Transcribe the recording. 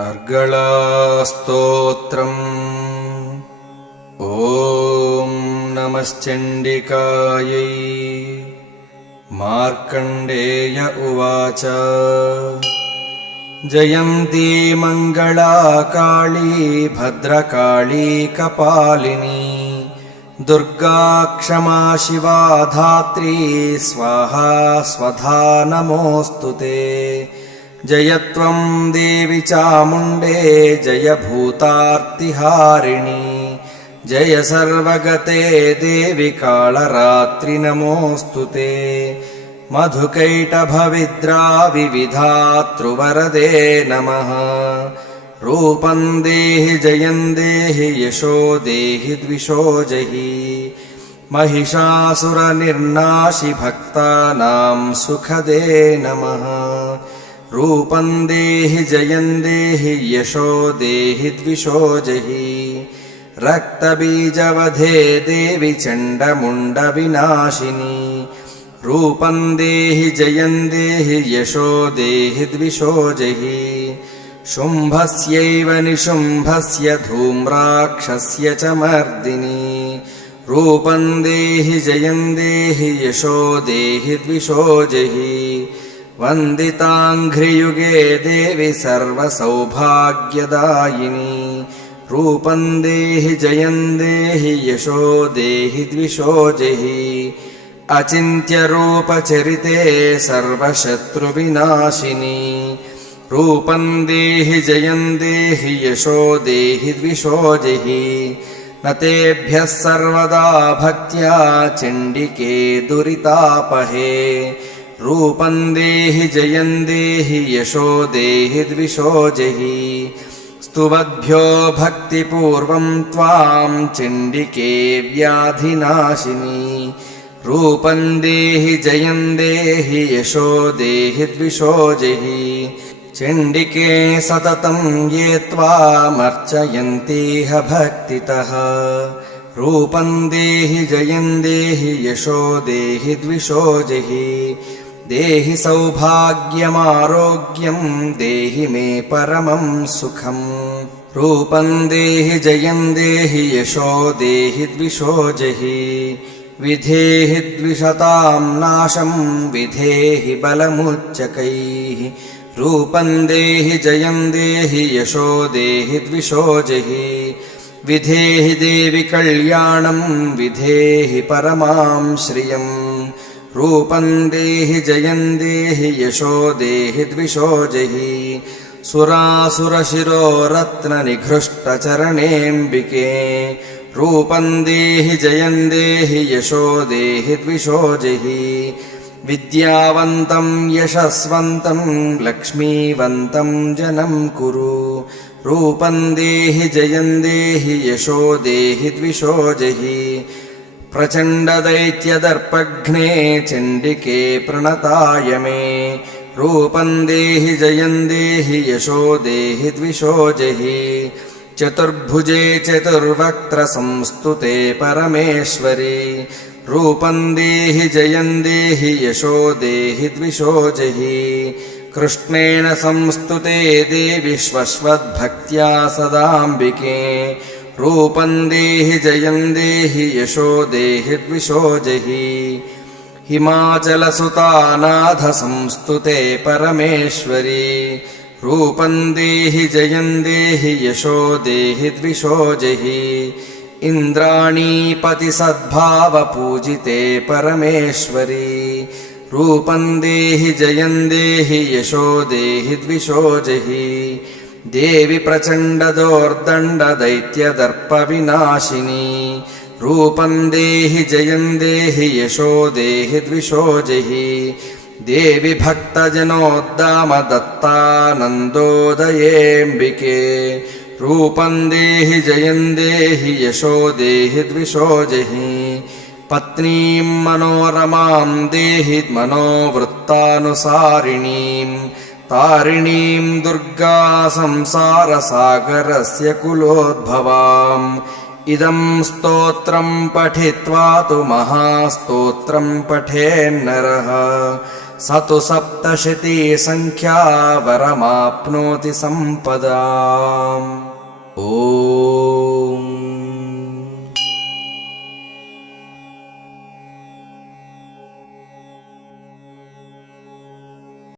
अर्गलास्तोत्रम्। ॐ नमश्चण्डिकायै। मार्कण्डेय उवाच। जयन्ती मङ्गला काली भद्रकाली कपालिनी, दुर्गा क्षमा शिवा धात्री स्वाहा स्वधा नमोऽस्तुते। जय त्वं देवी चामुण्डे जय भूतार्तिहारिणी, जय सर्वगते देवी कालरात्रि नमोऽस्तुते। मधुकैटभविद्राविविधातृवरदे नमः। रूपं देहि जयं देहि यशो देहि द्विषो जहि, महिषासुरनिर्नाशि भक्तानां सुखदे नमः। रूपं देहि जयं देहि यशो देहि द्विषो जहि, रक्तबीजवधे देवि चण्डमुण्डविनाशिनी। रूपं देहि जयं देहि यशो देहि द्विषो जहि, शुम्भस्यैव निशुम्भस्य धूम्राक्षस्य च मर्दिनी। रूपं देहि जयं देहि यशो देहि द्विषो जहि, वन्दिताङ्घ्रियुगे देवि सर्वसौभाग्यदायिनी। रूपं देहि जयं देहि यशो देहि द्विषो जहि, अचिन्त्यरूपचरिते सर्वशत्रुविनाशिनी। रूपं देहि जयं देहि यशो देहि द्विषो जहि, न तेभ्यः सर्वदा भक्त्या चण्डिके दुरितापहे। रूपं देहि जयं देहि यशो देहि द्विषो जहि, स्तुवद्भ्यो भक्तिपूर्वं त्वां चण्डिके व्याधिनाशिनी। रूपं देहि जयं देहि यशो देहि द्विषो जहि, चण्डिके सततं ये त्वामर्चयन्तीह भक्तितः। रूपं देहि जयं देहि यशो देहि द्विषो जहि, देहि सौभाग्यमारोग्यं देहि मे परमं सुखम्। रूपं देहि जयं देहि यशो देहि द्विषो जहि, विधेहि द्विषतां नाशं विधेहि बलमुच्चकैः। रूपं देहि जयं देहि यशो देहि द्विषो जहि, विधेहि देवि कल्याणं विधेहि परमां श्रियम्। रूपं देहि जयं देहि यशो देहि द्विषो जहि, सुरासुरशिरोरत्ननिघृष्टचरणेऽम्बिके। रूपं देहि जयं देहि यशो देहि द्विषो जहि, विद्यावन्तं यशस्वन्तं लक्ष्मीवन्तं जनं कुरु। रूपं देहि जयं देहि यशो देहि द्विषो जहि, प्रचण्डदैत्यदर्पघ्ने चण्डिके प्रणताय मे। रूपं देहि जयं देहि यशो देहि द्विषो जहि, चतुर्भुजे चतुर्वक्त्रसंस्तुते परमेश्वरि। रूपं देहि जयं देहि यशो देहि द्विषो जहि, कृष्णेन संस्तुते देवि श्वश्वद्भक्त्या सदाम्बिके। रूपं देहि जयं देहि यशो देहि द्विषो जहि, हिमाचलसुतानाथ संस्तुते परमेश्वरि। रूपं देहि जयं देहि यशो देहि द्विषो जहि, इन्द्राणीपति सद्भावपूजिते परमेश्वरि। रूपं देहि जयं देहि यशो देहि द्विषो जहि, देवि प्रचण्डदोर्दण्डदैत्यदर्पविनाशिनी। रूपं देहि जयं देहि यशो देहि द्विषो जहि, देवि भक्तजनोद्दामदत्तानन्दोदयेऽम्बिके। रूपं देहि जयं देहि यशो देहि द्विषो जहि, पत्नीं मनोरमां देहि मनोवृत्तानुसारिणीं। तारिणीं दुर्गा संसारसागरस्य कुलोद्भवाम्। इदं स्तोत्रं पठित्वा तु महास्तोत्रं पठेन्नरः स तु सप्तशती संख्या वरमाप्नोति सम्पदाम्। ॐ